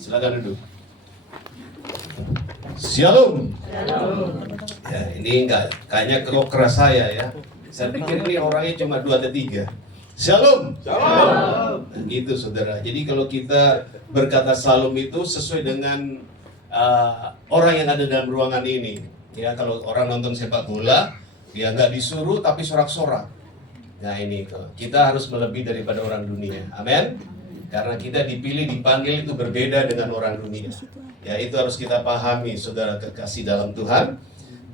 Silakan duduk. Shalom. Ya, ini kayaknya keras saya ya. Saya pikir ini orangnya cuma 2 atau 3. Shalom. Shalom. Nah, gitu saudara. Jadi kalau kita berkata shalom itu sesuai dengan orang yang ada dalam ruangan ini. Ya, kalau orang nonton sepak bola, dia nggak disuruh tapi sorak-sorak. Nah ini kita harus melebihi daripada orang dunia. Amin. Karena kita dipilih, dipanggil itu berbeda dengan orang dunia. Ya, itu harus kita pahami, saudara kekasih dalam Tuhan.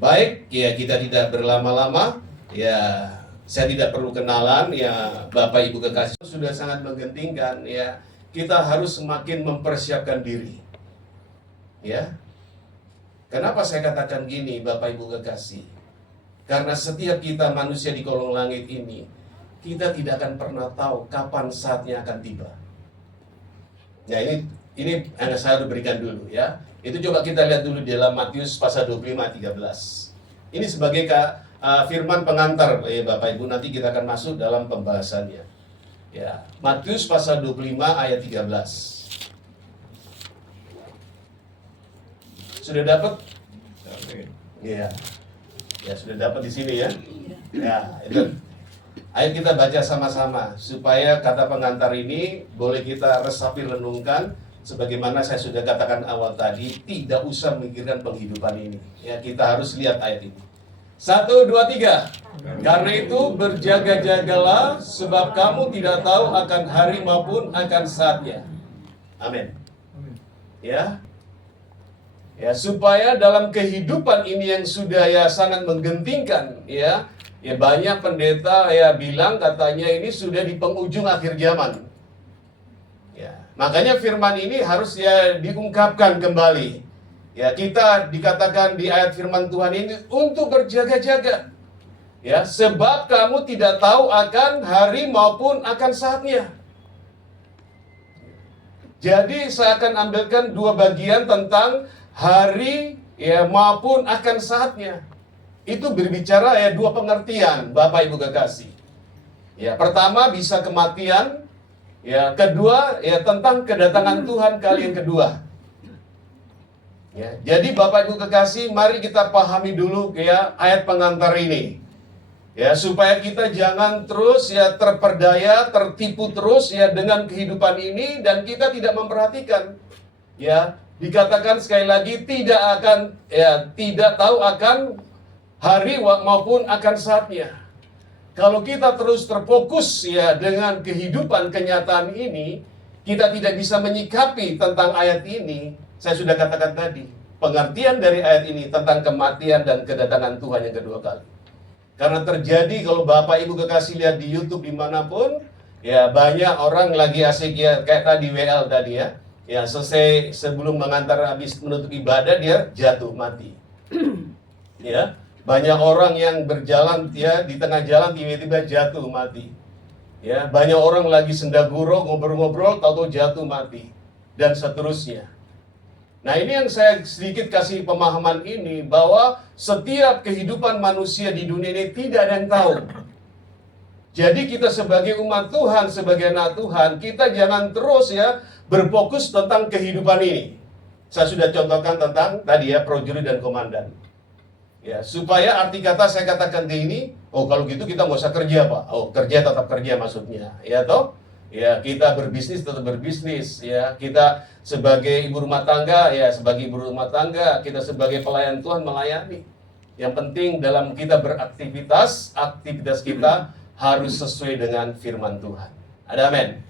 Baik, ya kita tidak berlama-lama. Ya, saya tidak perlu kenalan. Ya, Bapak Ibu kekasih sudah sangat menggentingkan. Ya, kita harus semakin mempersiapkan diri. Ya, kenapa saya katakan gini, Bapak Ibu kekasih? Karena setiap kita manusia di kolong langit ini, kita tidak akan pernah tahu kapan saatnya akan tiba. Ya, ini saya harus berikan dulu ya. Itu coba kita lihat dulu di dalam Matius pasal 25:13. Ini sebagai firman pengantar Bapak Ibu, nanti kita akan masuk dalam pembahasannya. Ya, Matius pasal 25 ayat 13. Sudah dapat? Iya. Ya, sudah dapat di sini ya. Ya, itu. Ayo kita baca sama-sama supaya kata pengantar ini boleh kita resapi renungkan. Sebagaimana saya sudah katakan awal tadi, tidak usah memikirkan penghidupan ini. Ya, kita harus lihat ayat ini. 1, 2, 3. Karena itu berjaga-jagalah, sebab kamu tidak tahu akan hari maupun akan saatnya. Amin. Ya. Ya, supaya dalam kehidupan ini yang sudah ya sangat menggentingkan, ya banyak pendeta ya bilang katanya ini sudah di penghujung akhir zaman. Ya, makanya firman ini harus ya diungkapkan kembali. Ya, kita dikatakan di ayat firman Tuhan ini untuk berjaga-jaga. Ya, sebab kamu tidak tahu akan hari maupun akan saatnya. Jadi saya akan ambilkan 2 bagian tentang hari ya maupun akan saatnya. Itu berbicara ya 2 pengertian, Bapak Ibu kekasih. Ya, pertama bisa kematian, ya kedua ya tentang kedatangan Tuhan kali yang kedua. Ya, jadi Bapak Ibu kekasih, mari kita pahami dulu ya ayat pengantar ini. Ya, supaya kita jangan terus ya terperdaya, tertipu terus ya dengan kehidupan ini dan kita tidak memperhatikan. Ya, dikatakan sekali lagi tidak tahu akan hari maupun akan saatnya. Kalau kita terus terfokus ya dengan kehidupan kenyataan ini, kita tidak bisa menyikapi tentang ayat ini. Saya sudah katakan tadi, pengertian dari ayat ini tentang kematian dan kedatangan Tuhan yang kedua kali. Karena terjadi kalau Bapak Ibu kekasih lihat di YouTube dimanapun, ya banyak orang lagi asik ya kayak tadi WL tadi ya. Ya selesai sebelum mengantar habis menutup ibadah dia jatuh mati. Ya. Banyak orang yang berjalan ya di tengah jalan tiba-tiba jatuh mati. Ya, banyak orang lagi sendaguro ngobrol-ngobrol tahu-tahu jatuh mati dan seterusnya. Nah, ini yang saya sedikit kasih pemahaman ini bahwa setiap kehidupan manusia di dunia ini tidak ada yang tahu. Jadi kita sebagai umat Tuhan, sebagai anak Tuhan, kita jangan terus ya berfokus tentang kehidupan ini. Saya sudah contohkan tentang tadi ya prajurit dan komandan. Ya, supaya arti kata saya katakan di ini, oh kalau gitu kita nggak usah kerja Pak. Oh, kerja tetap kerja maksudnya. Ya toh? Ya, kita berbisnis tetap berbisnis. Ya, kita sebagai ibu rumah tangga, ya sebagai ibu rumah tangga, kita sebagai pelayan Tuhan melayani. Yang penting dalam kita beraktivitas, aktivitas kita harus sesuai dengan firman Tuhan. Ada amin?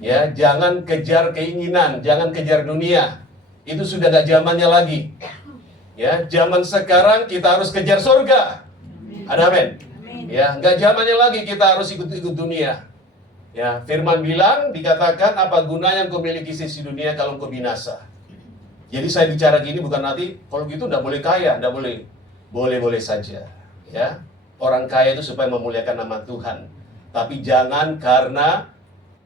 Ya, jangan kejar keinginan, jangan kejar dunia. Itu sudah gak zamannya lagi. Ya, zaman sekarang kita harus kejar surga. Ada amin? Ya, nggak zamannya lagi kita harus ikut-ikut dunia. Ya, firman bilang dikatakan apa gunanya engkau miliki sisi dunia kalau engkau binasa. Jadi saya bicara gini bukan nanti kalau gitu nggak boleh kaya, nggak boleh. Boleh-boleh saja. Ya, orang kaya itu supaya memuliakan nama Tuhan. Tapi jangan karena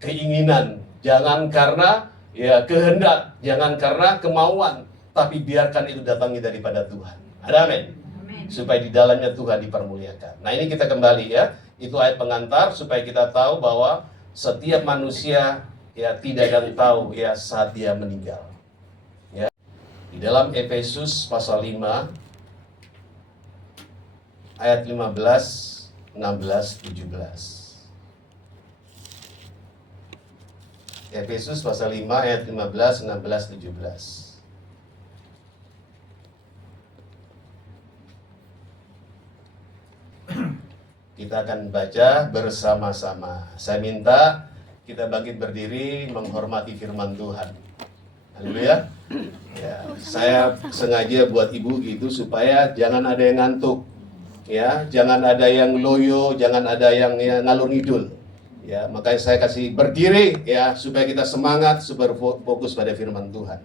keinginan, jangan karena ya kehendak, jangan karena kemauan. Tapi biarkan itu datangi daripada Tuhan. Ada amin? Supaya di dalamnya Tuhan dipermuliakan. Nah ini kita kembali ya. Itu ayat pengantar supaya kita tahu bahwa setiap manusia ya tidak akan tahu ya saat dia meninggal. Di dalam Efesus pasal 5 ayat 15, 16, 17. Efesus pasal 5 ayat 15, 16, 17. Kita akan baca bersama-sama. Saya minta kita bangkit berdiri menghormati firman Tuhan. Haleluya. Ya, saya sengaja buat ibu gitu supaya jangan ada yang ngantuk. Ya, jangan ada yang loyo, jangan ada yang ngalur ngidul. Ya, makanya saya kasih berdiri ya supaya kita semangat, super fokus pada firman Tuhan.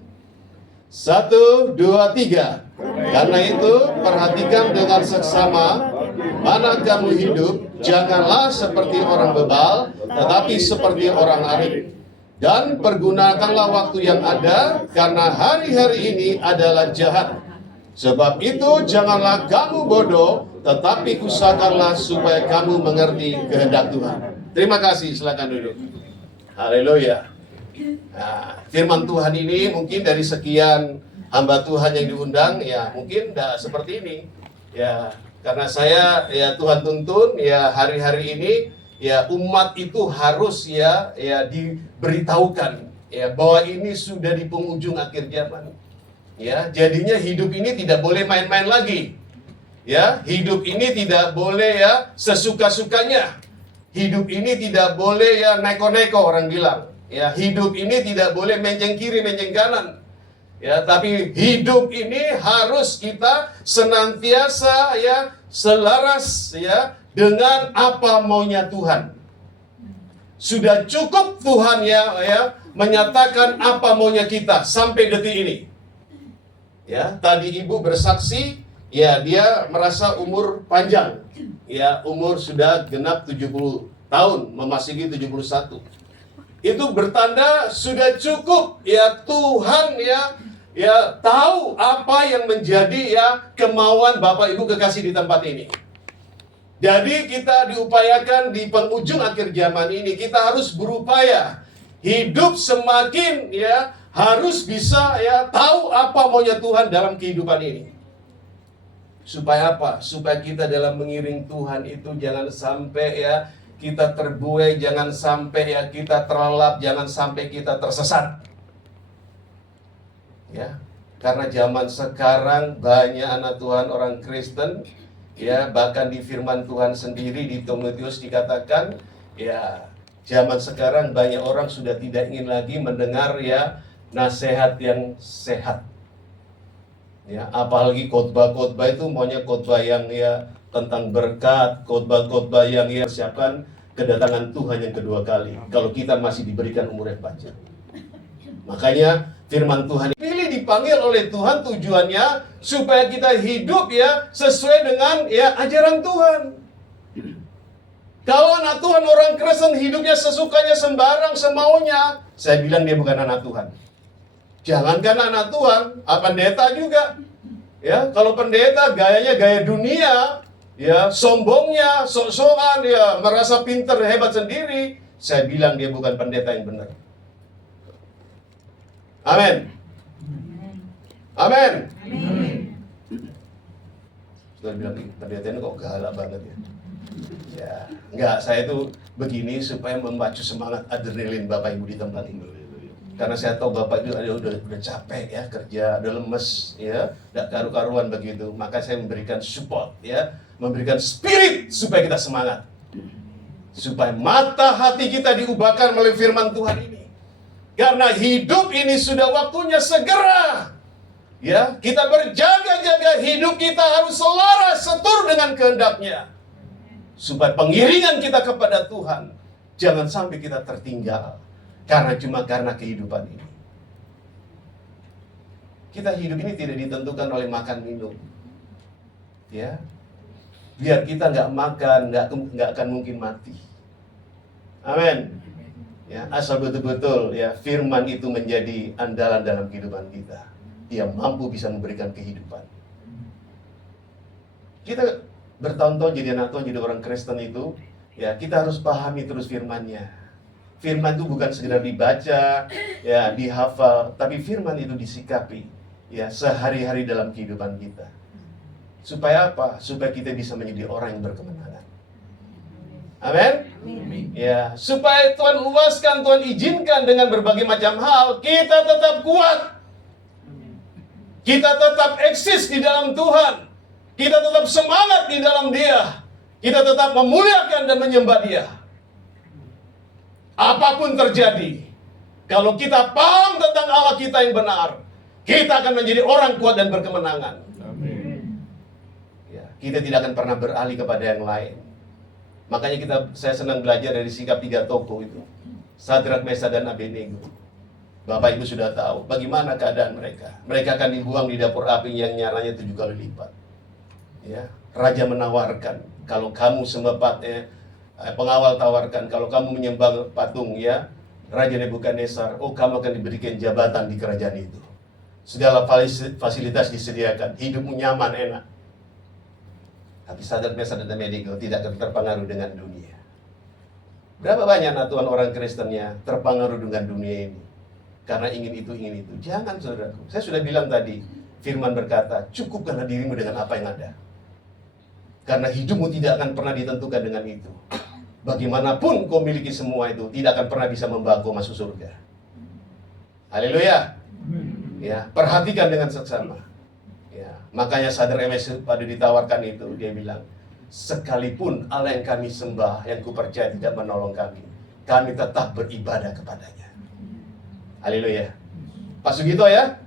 1, 2, 3. Karena itu perhatikan dengan seksama mana kamu hidup, janganlah seperti orang bebal, tetapi seperti orang arif. Dan pergunakanlah waktu yang ada, karena hari-hari ini adalah jahat. Sebab itu janganlah kamu bodoh, tetapi usahakanlah supaya kamu mengerti kehendak Tuhan. Terima kasih, silakan duduk. Haleluya. Nah, firman Tuhan ini mungkin dari sekian hamba Tuhan yang diundang, ya mungkin tidak seperti ini. Ya, karena saya ya Tuhan tuntun ya hari-hari ini ya umat itu harus ya diberitahukan ya bahwa ini sudah di penghujung akhir zaman. Ya, jadinya hidup ini tidak boleh main-main lagi. Ya, hidup ini tidak boleh ya sesuka-sukanya. Hidup ini tidak boleh ya neko-neko orang bilang. Ya, hidup ini tidak boleh menceng kiri, menceng kanan. Ya, tapi hidup ini harus kita senantiasa ya selaras ya dengan apa maunya Tuhan. Sudah cukup Tuhan ya menyatakan apa maunya kita sampai detik ini. Ya, tadi ibu bersaksi ya dia merasa umur panjang. Ya, umur sudah genap 70 tahun, memasuki 71. Itu bertanda sudah cukup ya Tuhan ya tahu apa yang menjadi ya kemauan Bapak Ibu kekasih di tempat ini. Jadi kita diupayakan di penghujung akhir zaman ini kita harus berupaya hidup semakin ya harus bisa ya tahu apa maunya Tuhan dalam kehidupan ini. Supaya apa? Supaya kita dalam mengiring Tuhan itu jangan sampai ya kita terbuai, jangan sampai ya kita terlelap, jangan sampai kita tersesat. Ya, karena zaman sekarang banyak anak Tuhan orang Kristen, ya bahkan di firman Tuhan sendiri di Timotius dikatakan, ya zaman sekarang banyak orang sudah tidak ingin lagi mendengar ya nasihat yang sehat. Ya, apalagi khotbah-khotbah itu maunya khotbah yang ya tentang berkat, khotbah-khotbah yang siapkan kedatangan Tuhan yang kedua kali. Kalau kita masih diberikan umur yang panjang. Makanya firman Tuhan pilih dipanggil oleh Tuhan tujuannya supaya kita hidup ya sesuai dengan ya ajaran Tuhan. Kalau anak Tuhan orang Kristen hidupnya sesukanya sembarang semaunya, saya bilang dia bukan anak Tuhan. Jangankan anak Tuhan, pendeta juga. Ya, kalau pendeta gayanya gaya dunia, ya sombongnya, sok-sokan, ya merasa pintar hebat sendiri, saya bilang dia bukan pendeta yang benar. Amin. Amin. Sudah bilang pendeta ini kok galak banget ya. Ya, enggak, saya itu begini supaya memacu semangat adrenalin Bapak Ibu di tempat ini. Karena saya tahu Bapak itu udah capek ya kerja, udah lemes ya, tidak karu-karuan begitu. Maka saya memberikan support ya, memberikan spirit supaya kita semangat. Supaya mata hati kita diubahkan melalui firman Tuhan ini. Karena hidup ini sudah waktunya segera. Ya, kita berjaga-jaga, hidup kita harus selaras setur dengan kehendaknya. Supaya pengiringan kita kepada Tuhan jangan sampai kita tertinggal karena kehidupan ini. Kita hidup ini tidak ditentukan oleh makan minum. Ya, biar kita nggak makan, nggak akan mungkin mati. Amin. Ya, asal betul-betul ya firman itu menjadi andalan dalam kehidupan kita. Dia mampu bisa memberikan kehidupan. Kita bertahun-tahun jadi anak Tuhan, jadi orang Kristen itu, ya kita harus pahami terus firman-Nya. Firman itu bukan sekedar dibaca, ya dihafal, tapi firman itu disikapi. ya sehari-hari dalam kehidupan kita. Supaya apa? Supaya kita bisa menjadi orang yang berkemenangan. Amin. Ya, supaya Tuhan luaskan, Tuhan izinkan dengan berbagai macam hal, kita tetap kuat. Kita tetap eksis di dalam Tuhan. Kita tetap semangat di dalam Dia. Kita tetap memuliakan dan menyembah Dia. Apapun terjadi, kalau kita paham tentang Allah kita yang benar, kita akan menjadi orang kuat dan berkemenangan. Amin. Ya, kita tidak akan pernah beralih kepada yang lain. Makanya saya senang belajar dari sikap 3 tokoh itu. Sadrak, Mesak, dan Abednego. Bapak Ibu sudah tahu bagaimana keadaan mereka. Mereka akan dibuang di dapur api yang nyalanya 7 kali lipat. Ya, Raja menawarkan, kalau kamu pengawal tawarkan, kalau kamu menyembah patung, ya, Raja Nebukadnezar, kamu akan diberikan jabatan di kerajaan itu. Segala fasilitas disediakan, hidupmu nyaman, enak. Tapi Sadrak, Mesak, dan Abednego tidak akan terpengaruh dengan dunia. Berapa banyak Tuhan orang Kristennya terpengaruh dengan dunia ini? Karena ingin itu. Jangan, saudaraku. Saya sudah bilang tadi, firman berkata, cukupkanlah dirimu dengan apa yang ada. Karena hidupmu tidak akan pernah ditentukan dengan itu. Bagaimanapun kau miliki semua itu, tidak akan pernah bisa membawa kau masuk surga. Haleluya. Ya, perhatikan dengan seksama. Ya, makanya Sadrak, Mesak pada ditawarkan itu, dia bilang, sekalipun Allah yang kami sembah, yang kupercaya tidak menolong kami tetap beribadah kepadanya. Haleluya. Pak Sugito ya.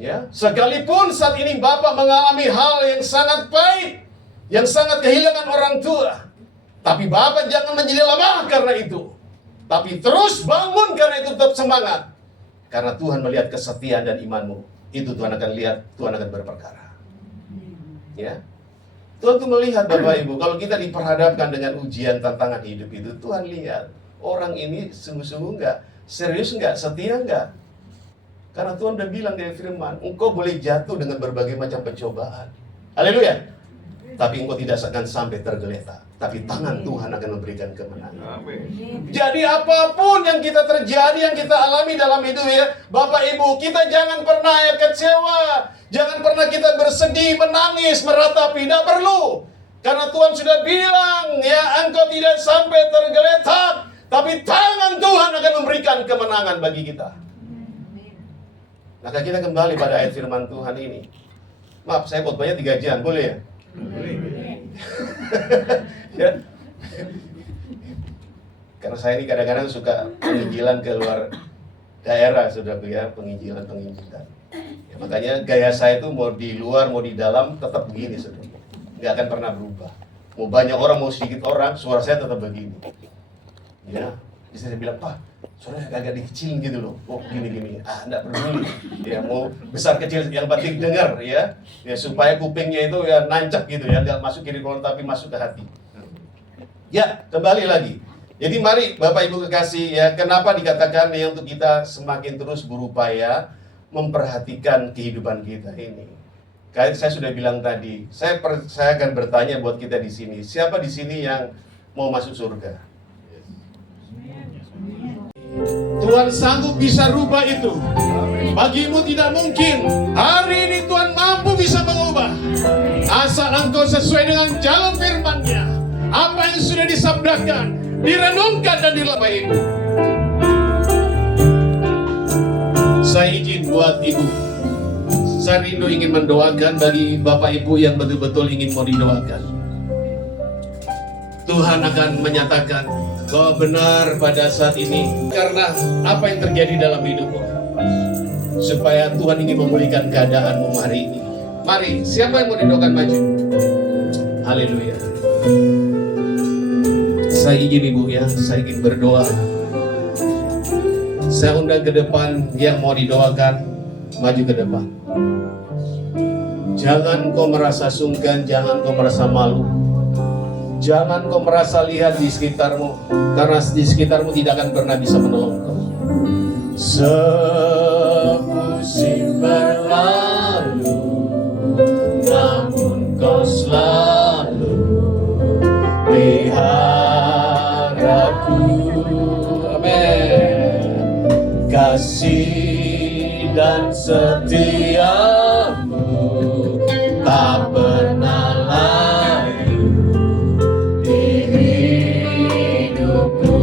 Ya, sekalipun saat ini Bapak mengalami hal yang sangat pahit, yang sangat kehilangan orang tua, tapi Bapak jangan menjadi lemah karena itu. Tapi terus bangun karena itu, tetap semangat. Karena Tuhan melihat kesetiaan dan imanmu. Itu Tuhan akan lihat, Tuhan akan berperkara. Ya. Tuhan tuh melihat Bapak Ibu, kalau kita diperhadapkan dengan ujian tantangan hidup itu, Tuhan lihat orang ini sungguh-sungguh enggak, serius enggak, setia enggak. Karena Tuhan udah bilang dari firman, engkau boleh jatuh dengan berbagai macam pencobaan. Haleluya. Tapi engkau tidak akan sampai tergeletak. Tapi tangan Tuhan akan memberikan kemenangan. Amin. Jadi apapun yang kita terjadi, yang kita alami dalam hidup ya, Bapak Ibu, kita jangan pernah kecewa. Jangan pernah kita bersedih, menangis, meratapi. Tidak perlu. Karena Tuhan sudah bilang, ya, engkau tidak sampai tergeletak. Tapi tangan Tuhan akan memberikan kemenangan bagi kita. Maka kita kembali pada ayat firman Tuhan ini. Maaf, saya khotbahnya 3 jam, boleh ya? Ya. Karena saya ini kadang-kadang suka penginjilan ke luar daerah, saudaraku ya, penginjilan. Ya, makanya gaya saya itu mau di luar, mau di dalam, tetap begini, saudara. Nggak akan pernah berubah. Mau banyak orang, mau sedikit orang, suara saya tetap begini. Ya, bisa saya bilang, Pak, suaranya agak dikecilin gitu loh. Oh, gini. Enggak peduli. Ya, mau besar kecil, yang penting dengar ya. Ya, supaya kupingnya itu ya nancap gitu ya, enggak masuk kiri kanan tapi masuk ke hati. Ya, kembali lagi. Jadi mari Bapak Ibu kekasih ya, kenapa dikatakan ya untuk kita semakin terus berupaya memperhatikan kehidupan kita ini. Kayak saya sudah bilang tadi, saya akan bertanya buat kita di sini, siapa di sini yang mau masuk surga? Tuhan sanggup bisa rubah itu. Bagimu tidak mungkin. Hari ini Tuhan mampu bisa mengubah. Asal engkau sesuai dengan jalan firman-Nya. Apa yang sudah disabdakan, direnungkan dan dilapai Ibu. Saya izin buat Ibu. Saya rindu ingin mendoakan bagi Bapak Ibu yang betul-betul ingin mau didoakan. Tuhan akan menyatakan bahwa benar pada saat ini karena apa yang terjadi dalam hidupmu, supaya Tuhan ingin memulihkan keadaanmu hari ini. Mari, siapa yang mau didoakan maju? Haleluya. Saya izin Ibu ya, saya ingin berdoa. Saya undang ke depan yang mau didoakan, maju ke depan. Jangan kau merasa sungkan, jangan kau merasa malu. Jangan kau merasa lihat di sekitarmu, karena di sekitarmu tidak akan pernah bisa menolong kau. Semusim berlalu, namun kau selalu peliharaku. Amin. Kasih dan dan setiamu tak pernah layu di hidupku.